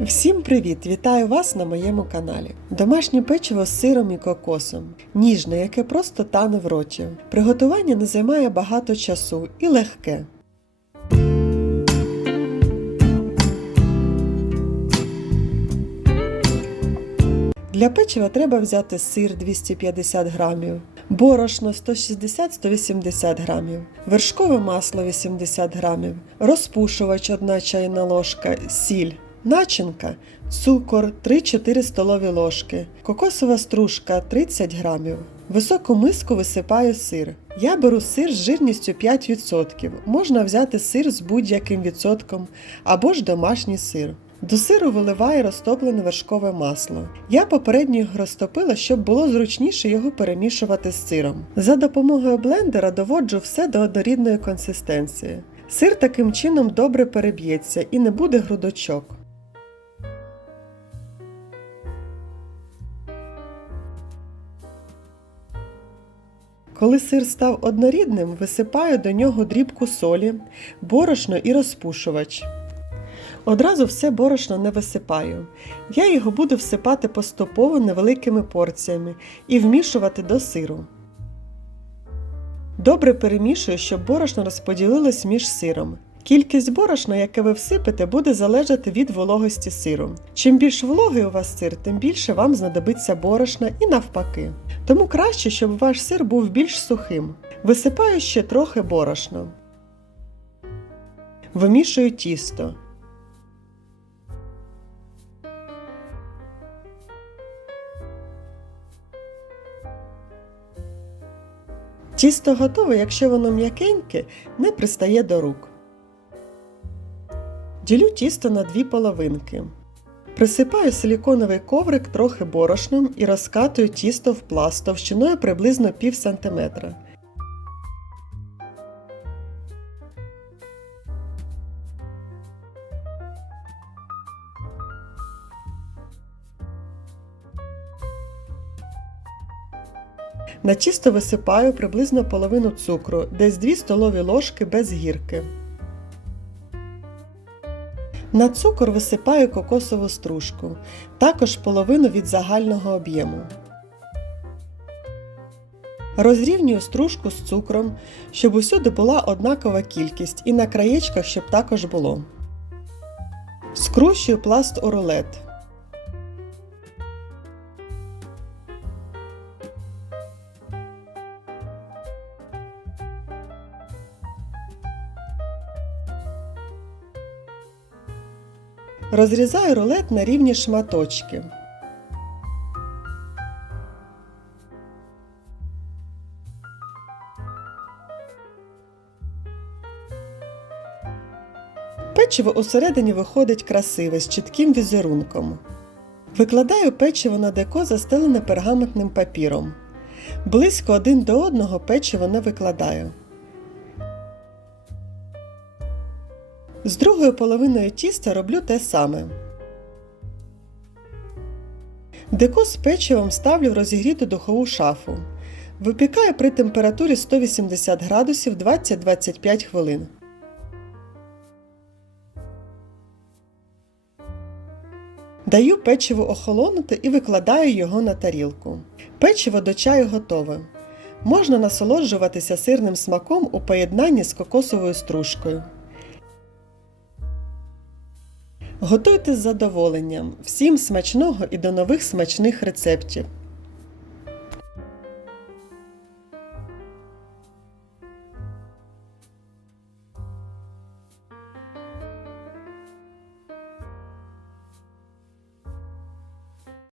Всім привіт! Вітаю вас на моєму каналі. Домашнє печиво з сиром і кокосом. Ніжне, яке просто тане в роті. Приготування не займає багато часу і легке. Для печива треба взяти сир 250 грамів, борошно 160-180 грамів, вершкове масло 80 грамів, розпушувач 1 чайна ложка, сіль, начинка, цукор 3-4 столові ложки, кокосова стружка 30 грамів. Високу миску висипаю сир. Я беру сир з жирністю 5%. Можна взяти сир з будь-яким відсотком або ж домашній сир. До сиру виливаю розтоплене вершкове масло. Я попередньо його розтопила, щоб було зручніше його перемішувати з сиром. За допомогою блендера доводжу все до однорідної консистенції. Сир таким чином добре переб'ється і не буде грудочок. Коли сир став однорідним, висипаю до нього дрібку солі, борошно і розпушувач. Одразу все борошно не висипаю. Я його буду всипати поступово невеликими порціями і вмішувати до сиру. Добре перемішую, щоб борошно розподілилось між сиром. Кількість борошна, яке ви всипете, буде залежати від вологості сиру. Чим більш вологий у вас сир, тим більше вам знадобиться борошна і навпаки. Тому краще, щоб ваш сир був більш сухим. Висипаю ще трохи борошна. Вимішую тісто. Тісто готове, якщо воно м'якеньке, не пристає до рук. Ділю тісто на дві половинки. Присипаю силіконовий коврик трохи борошном і розкатую тісто в пласт товщиною приблизно пів сантиметра. На тісто висипаю приблизно половину цукру, десь 2 столові ложки без гірки. На цукор висипаю кокосову стружку, також половину від загального об'єму. Розрівнюю стружку з цукром, щоб усюди була однакова кількість і на краєчках, щоб також було. Скрущую пласт у рулет. Розрізаю рулет на рівні шматочки. Печиво усередині виходить красиве з чітким візерунком. Викладаю печиво на деко, застелене пергаментним папіром. Близько один до одного печиво не викладаю. З другою половиною тіста роблю те саме. Деко з печивом ставлю в розігріту духову шафу. Випікаю при температурі 180 градусів 20-25 хвилин. Даю печиву охолонути і викладаю його на тарілку. Печиво до чаю готове. Можна насолоджуватися сирним смаком у поєднанні з кокосовою стружкою. Готуйте з задоволенням. Всім смачного і до нових смачних рецептів!